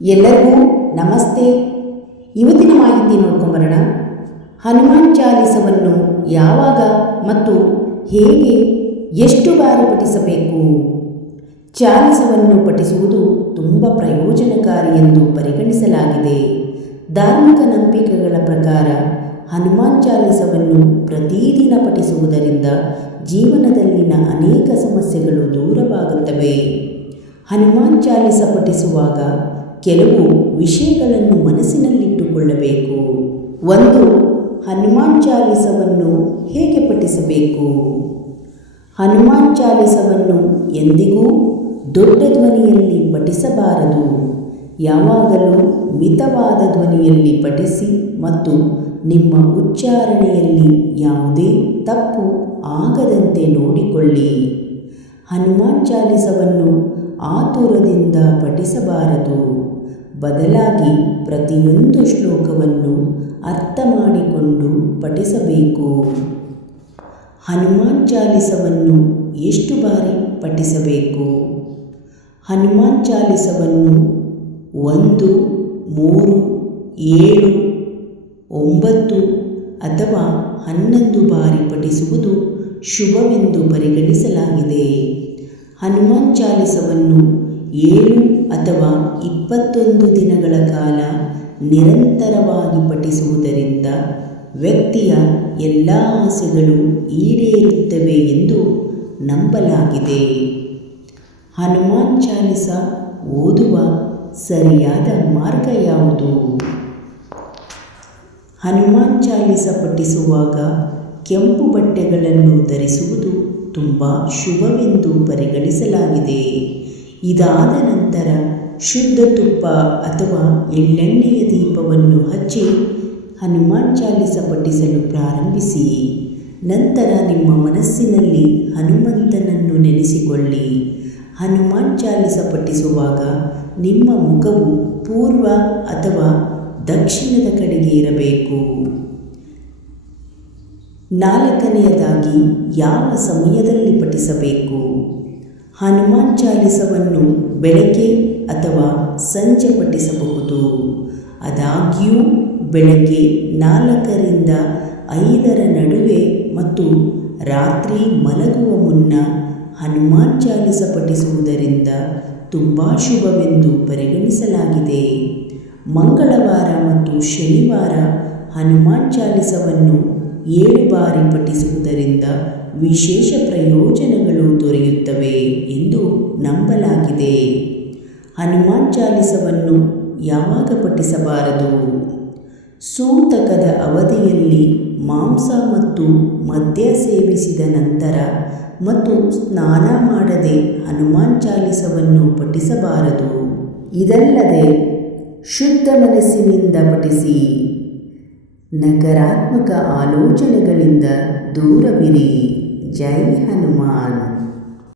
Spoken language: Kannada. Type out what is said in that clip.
ಎಲ್ಲರಿಗೂ ನಮಸ್ತೆ. ಇವತ್ತಿನ ಮಾಹಿತಿ ನೋಡ್ಕೊಂಬರೋಣ. ಹನುಮಾನ್ ಚಾಲಿಸವನ್ನು ಯಾವಾಗ ಮತ್ತು ಹೇಗೆ ಎಷ್ಟು ಬಾರಿ ಪಠಿಸಬೇಕು? ಚಾಲಿಸವನ್ನು ಪಠಿಸುವುದು ತುಂಬ ಪ್ರಯೋಜನಕಾರಿ ಎಂದು ಪರಿಗಣಿಸಲಾಗಿದೆ. ಧಾರ್ಮಿಕ ನಂಬಿಕೆಗಳ ಪ್ರಕಾರ ಹನುಮಾನ್ ಚಾಲಿಸವನ್ನು ಪ್ರತಿದಿನ ಪಠಿಸುವುದರಿಂದ ಜೀವನದಲ್ಲಿನ ಅನೇಕ ಸಮಸ್ಯೆಗಳು ದೂರವಾಗುತ್ತವೆ. ಹನುಮಾನ್ ಚಾಲಿಸ ಪಠಿಸುವಾಗ ಕೆಲವು ವಿಷಯಗಳನ್ನು ಮನಸ್ಸಿನಲ್ಲಿಟ್ಟುಕೊಳ್ಳಬೇಕು. ಒಂದು, ಹನುಮಾನ್ ಚಾಲಿಸವನ್ನು ಹೇಗೆ ಪಠಿಸಬೇಕು? ಹನುಮಾನ್ ಚಾಲಿಸವನ್ನು ಎಂದಿಗೂ ದೊಡ್ಡ ಧ್ವನಿಯಲ್ಲಿ ಪಠಿಸಬಾರದು. ಯಾವಾಗಲೂ ಮಿತವಾದ ಧ್ವನಿಯಲ್ಲಿ ಪಠಿಸಿ ಮತ್ತು ನಿಮ್ಮ ಉಚ್ಚಾರಣೆಯಲ್ಲಿ ಯಾವುದೇ ತಪ್ಪು ಆಗದಂತೆ ನೋಡಿಕೊಳ್ಳಿ. ಹನುಮಾನ್ ಚಾಲಿಸವನ್ನು ಆತುರದಿಂದ ಪಠಿಸಬಾರದು. ಬದಲಾಗಿ ಪ್ರತಿಯೊಂದು ಶ್ಲೋಕವನ್ನು ಅರ್ಥ ಮಾಡಿಕೊಂಡು ಪಠಿಸಬೇಕು. ಹನುಮಾನ್ ಚಾಲಿಸವನ್ನು ಎಷ್ಟು ಬಾರಿ ಪಠಿಸಬೇಕು? ಹನುಮಾನ್ ಚಾಲಿಸವನ್ನು ಒಂದು, ಮೂರು, ಏಳು, ಒಂಬತ್ತು ಅಥವಾ ಹನ್ನೊಂದು ಬಾರಿ ಪಠಿಸುವುದು ಶುಭವೆಂದು ಪರಿಗಣಿಸಲಾಗಿದೆ. ಹನುಮಾನ್ ಚಾಲಿಸವನ್ನು ಏಳು ಅಥವಾ ಇಪ್ಪತ್ತೊಂದು ದಿನಗಳ ಕಾಲ ನಿರಂತರವಾಗಿ ಪಠಿಸುವುದರಿಂದ ವ್ಯಕ್ತಿಯ ಎಲ್ಲ ಆಸೆಗಳು ಈಡೇರುತ್ತವೆ ಎಂದು ನಂಬಲಾಗಿದೆ. ಹನುಮಾನ್ ಚಾಲಿಸ ಓದುವ ಸರಿಯಾದ ಮಾರ್ಗ ಯಾವುದು? ಹನುಮಾನ್ ಚಾಲಿಸ ಪಠಿಸುವಾಗ ಕೆಂಪು ಬಟ್ಟೆಗಳನ್ನು ಧರಿಸುವುದು ತುಂಬ ಶುಭವೆಂದು ಪರಿಗಣಿಸಲಾಗಿದೆ. ಇದಾದ ನಂತರ ಶುದ್ಧ ತುಪ್ಪ ಅಥವಾ ಎಳ್ಳೆಣ್ಣೆಯ ದೀಪವನ್ನು ಹಚ್ಚಿ ಹನುಮಾನ್ ಚಾಲಿಸ ಪಠಿಸಲು ಪ್ರಾರಂಭಿಸಿ. ನಂತರ ನಿಮ್ಮ ಮನಸ್ಸಿನಲ್ಲಿ ಹನುಮಂತನನ್ನು ನೆನೆಸಿಕೊಳ್ಳಿ. ಹನುಮಾನ್ ಚಾಲಿಸ ಪಠಿಸುವಾಗ ನಿಮ್ಮ ಮುಖವು ಪೂರ್ವ ಅಥವಾ ದಕ್ಷಿಣದ ಕಡೆಗೆ ಇರಬೇಕು. ನಾಲ್ಕನೆಯದಾಗಿ ಯಾವ ಸಮಯದಲ್ಲಿ ಪಠಿಸಬೇಕು? ಹನುಮಾನ್ ಚಾಲಿಸವನ್ನು ಬೆಳಗ್ಗೆ ಅಥವಾ ಸಂಜೆ ಪಠಿಸಬಹುದು. ಅದಾಗ್ಯೂ ಬೆಳಗ್ಗೆ ನಾಲ್ಕರಿಂದ ಐದರ ನಡುವೆ ಮತ್ತು ರಾತ್ರಿ ಮಲಗುವ ಮುನ್ನ ಹನುಮಾನ್ ಚಾಲಿಸ ಪಠಿಸುವುದರಿಂದ ತುಂಬ ಶುಭವೆಂದು ಪರಿಗಣಿಸಲಾಗಿದೆ. ಮಂಗಳವಾರ ಮತ್ತು ಶನಿವಾರ ಹನುಮಾನ್ ಚಾಲಿಸವನ್ನು ಏಳು ಬಾರಿ ಪಠಿಸುವುದರಿಂದ ವಿಶೇಷ ಪ್ರಯೋಜನಗಳು ದೊರೆಯುತ್ತವೆ ಎಂದು ನಂಬಲಾಗಿದೆ. ಹನುಮಾನ್ ಚಾಲಿಸವನ್ನು ಯಾವಾಗ ಪಠಿಸಬಾರದು? ಸೂತಕದ ಅವಧಿಯಲ್ಲಿ ಮಾಂಸ ಮತ್ತು ಮದ್ಯ ಸೇವಿಸಿದ ನಂತರ ಮತ್ತು ಸ್ನಾನ ಮಾಡದೆ ಹನುಮಾನ್ ಚಾಲಿಸವನ್ನು ಪಠಿಸಬಾರದು? ಇದಲ್ಲದೆ ಶುದ್ಧ ಮನಸ್ಸಿನಿಂದ ಪಠಿಸಿ. ನಕಾರಾತ್ಮಕ ಆಲೋಚನೆಗಳಿಂದ ದೂರವಿರಿ. ಜೈ ಹನುಮಾನ್.